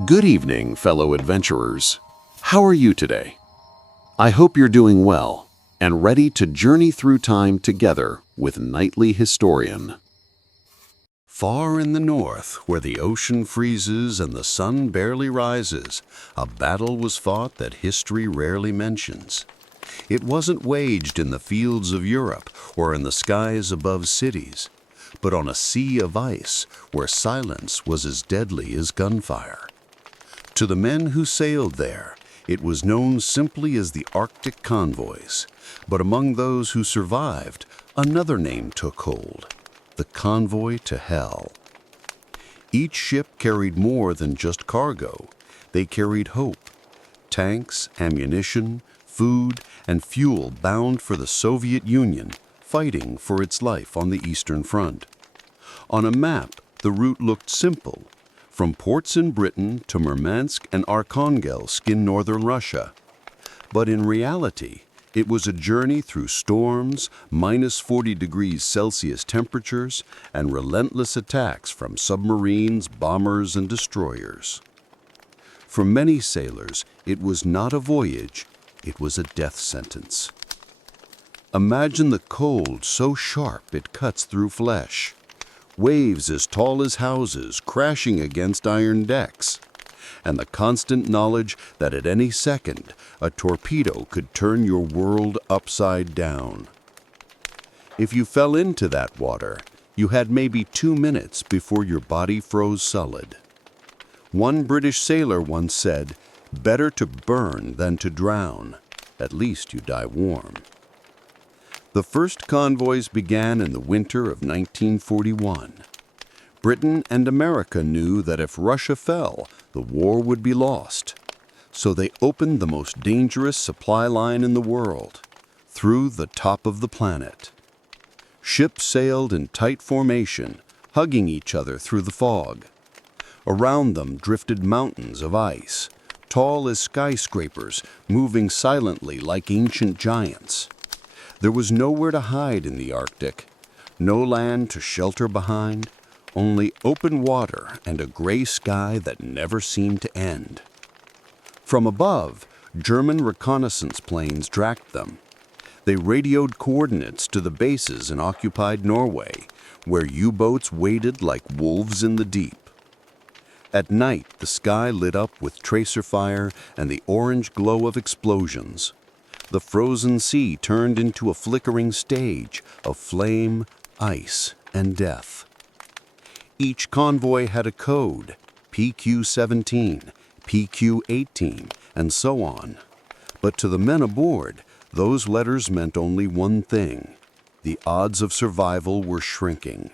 Good evening, fellow adventurers. How are you today? I hope you're doing well and ready to journey through time together with Nightly Historian. Far in the north, where the ocean freezes and the sun barely rises, a battle was fought that history rarely mentions. It wasn't waged in the fields of Europe or in the skies above cities, but on a sea of ice where silence was as deadly as gunfire. To the men who sailed there, it was known simply as the Arctic Convoys, but among those who survived, another name took hold: the Convoy to Hell. Each ship carried more than just cargo. They carried hope, tanks, ammunition, food, and fuel bound for the Soviet Union, fighting for its life on the Eastern Front. On a map, the route looked simple: from ports in Britain to Murmansk and Arkhangelsk in northern Russia. But in reality, it was a journey through storms, minus 40 degrees Celsius temperatures, and relentless attacks from submarines, bombers, and destroyers. For many sailors, it was not a voyage, it was a death sentence. Imagine the cold so sharp it cuts through flesh. Waves as tall as houses crashing against iron decks, and the constant knowledge that at any second a torpedo could turn your world upside down. If you fell into that water, you had maybe 2 minutes before your body froze solid. One British sailor once said, "Better to burn than to drown. At least you die warm." The first convoys began in the winter of 1941. Britain and America knew that if Russia fell, the war would be lost. So they opened the most dangerous supply line in the world, through the top of the planet. Ships sailed in tight formation, hugging each other through the fog. Around them drifted mountains of ice, tall as skyscrapers, moving silently like ancient giants. There was nowhere to hide in the Arctic, no land to shelter behind, only open water and a gray sky that never seemed to end. From above, German reconnaissance planes tracked them. They radioed coordinates to the bases in occupied Norway, where U-boats waited like wolves in the deep. At night, the sky lit up with tracer fire and the orange glow of explosions. The frozen sea turned into a flickering stage of flame, ice, and death. Each convoy had a code: PQ-17, PQ-18, and so on. But to the men aboard, those letters meant only one thing: the odds of survival were shrinking.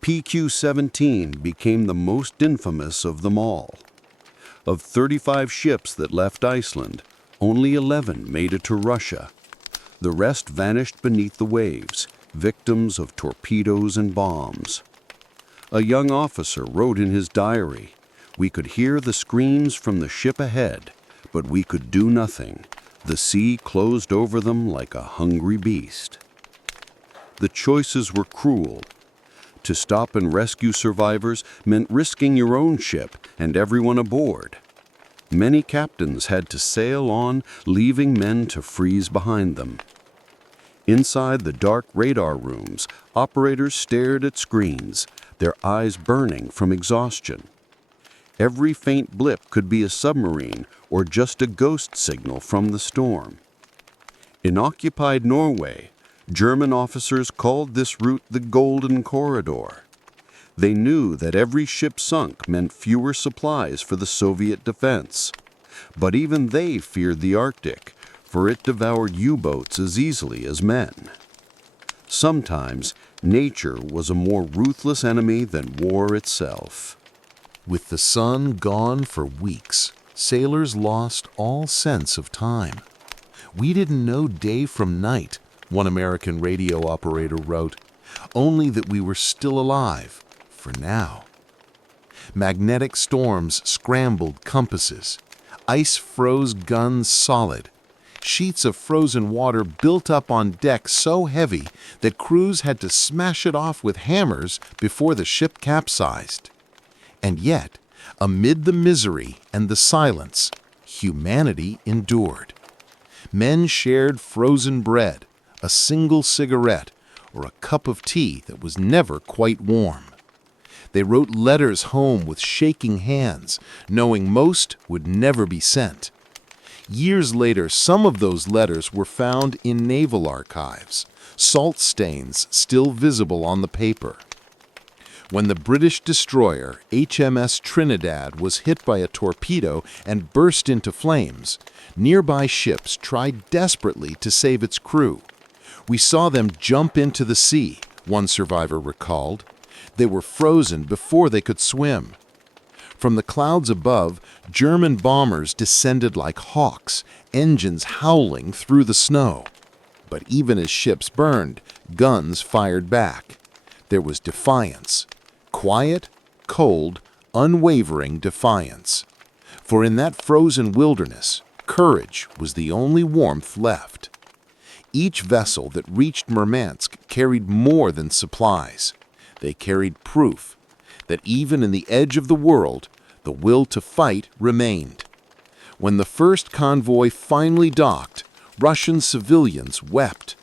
PQ-17 became the most infamous of them all. Of 35 ships that left Iceland, only 11 made it to Russia. The rest vanished beneath the waves, victims of torpedoes and bombs. A young officer wrote in his diary, "We could hear the screams from the ship ahead, but we could do nothing. The sea closed over them like a hungry beast." The choices were cruel. To stop and rescue survivors meant risking your own ship and everyone aboard. Many captains had to sail on, leaving men to freeze behind them. Inside the dark radar rooms, operators stared at screens, their eyes burning from exhaustion. Every faint blip could be a submarine or just a ghost signal from the storm. In occupied Norway, German officers called this route the Golden Corridor. They knew that every ship sunk meant fewer supplies for the Soviet defense. But even they feared the Arctic, for it devoured U-boats as easily as men. Sometimes, nature was a more ruthless enemy than war itself. With the sun gone for weeks, sailors lost all sense of time. "We didn't know day from night," one American radio operator wrote, "only that we were still alive. For now." Magnetic storms scrambled compasses. Ice froze guns solid. Sheets of frozen water built up on deck so heavy that crews had to smash it off with hammers before the ship capsized. And yet, Amid the misery and the silence, humanity endured. Men shared frozen bread, a single cigarette, or a cup of tea that was never quite warm. They wrote letters home with shaking hands, knowing most would never be sent. Years later, some of those letters were found in naval archives, salt stains still visible on the paper. When the British destroyer HMS Trinidad was hit by a torpedo and burst into flames, nearby ships tried desperately to save its crew. "We saw them jump into the sea," one survivor recalled. "They were frozen before they could swim." From the clouds above, German bombers descended like hawks, engines howling through the snow. But even as ships burned, guns fired back. There was defiance. Quiet, cold, unwavering defiance. For in that frozen wilderness, courage was the only warmth left. Each vessel that reached Murmansk carried more than supplies. They carried proof that even in the edge of the world, the will to fight remained. When the first convoy finally docked, Russian civilians wept.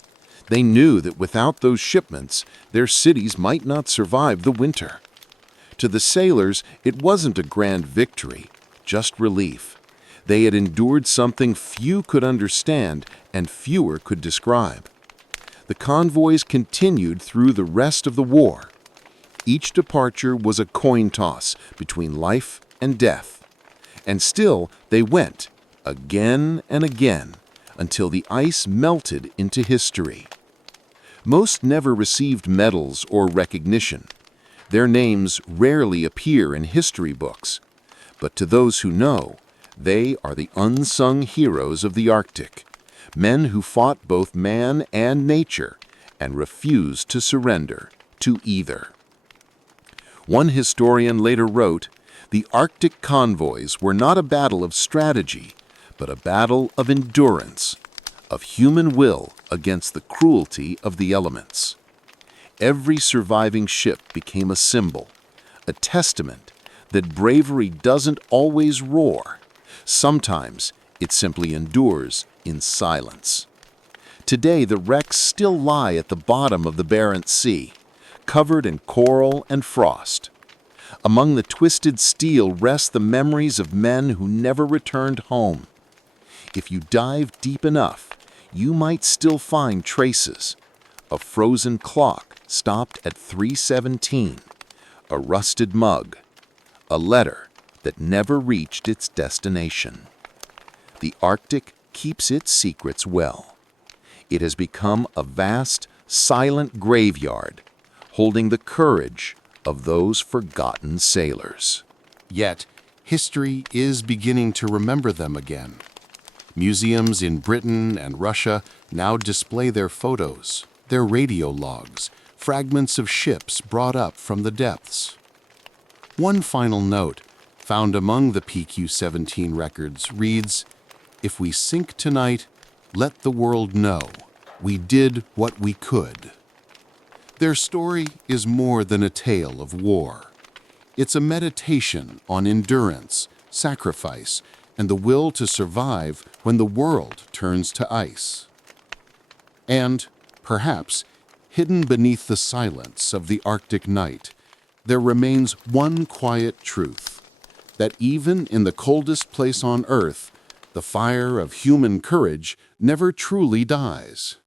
They knew that without those shipments, their cities might not survive the winter. To the sailors, it wasn't a grand victory, just relief. They had endured something few could understand and fewer could describe. The convoys continued through the rest of the war. Each departure was a coin toss between life and death. And still they went, again and again, until the ice melted into history. Most never received medals or recognition. Their names rarely appear in history books. But to those who know, they are the unsung heroes of the Arctic, men who fought both man and nature and refused to surrender to either. One historian later wrote, "The Arctic convoys were not a battle of strategy, but a battle of endurance, of human will against the cruelty of the elements." Every surviving ship became a symbol, a testament that bravery doesn't always roar. Sometimes it simply endures in silence. Today, the wrecks still lie at the bottom of the Barents Sea, covered in coral and frost. Among the twisted steel rest the memories of men who never returned home. If you dive deep enough, you might still find traces. A frozen clock stopped at 3:17, a rusted mug, a letter that never reached its destination. The Arctic keeps its secrets well. It has become a vast, silent graveyard, holding the courage of those forgotten sailors. Yet, history is beginning to remember them again. Museums in Britain and Russia now display their photos, their radio logs, fragments of ships brought up from the depths. One final note, found among the PQ-17 records, reads, "If we sink tonight, let the world know we did what we could." Their story is more than a tale of war. It's a meditation on endurance, sacrifice, and the will to survive when the world turns to ice. And, perhaps, hidden beneath the silence of the Arctic night, there remains one quiet truth, that even in the coldest place on Earth, the fire of human courage never truly dies.